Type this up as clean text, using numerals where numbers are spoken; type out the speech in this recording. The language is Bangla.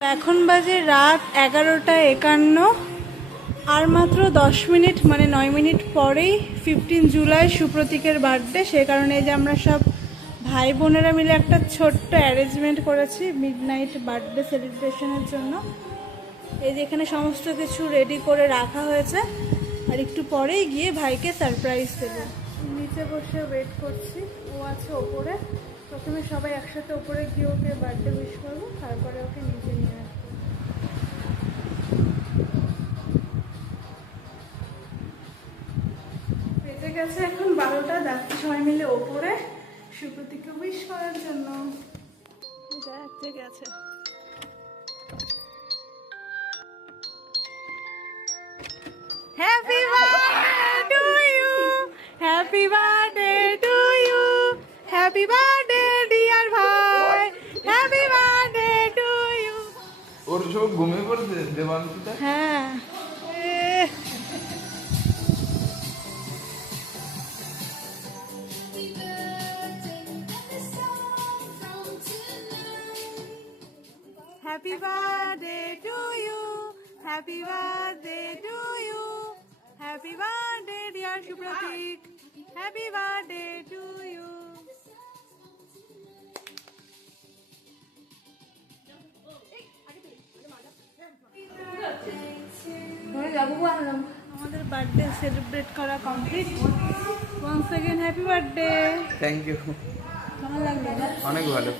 এখন বাজে রাত 11:51। আর মাত্র 10 মিনিট মানে 9 মিনিট পরেই 15 জুলাই সুপ্রতীকের বার্থডে। সেই কারণে যে আমরা সব ভাই বোনেরা মিলে একটা ছোট্ট অ্যারেঞ্জমেন্ট করেছি মিডনাইট বার্থডে সেলিব্রেশনের জন্য। এই যে এখানে সমস্ত কিছু রেডি করে রাখা হয়েছে, আর একটু পরেই গিয়ে ভাইকে সারপ্রাইজ দেবো। নিচে বসে ওয়েট করছি, ও আছে ওপরে। প্রথমে সবাই একসাথে ওপরে গিয়ে ওকে বার্থডে উইশ করবো, তারপরে ওকে নিচে নিয়ে আসবো। বেঁচে গেছে এখন 12টা, যাচ্ছি সবাই মিলে ওপরে সুপ্রতীককে উইশ করার জন্য। যাচ্ছে গেছে। Happy birthday to you, happy birthday to you, happy birthday dear ভাই, হ্যাপি বার্থডে টু ইউ। ওর সব ঘুমিয়ে পড়ছে দেবাংশুটা। হ্যাঁ, happy birthday to you, happy birthday to you, happy birthday dear Supratik, happy birthday to you. আমাদের বার্থডে সেলিব্রেট করা complete. Once again happy birthday. Thank you. কেমন লাগলো? অনেক ভালো।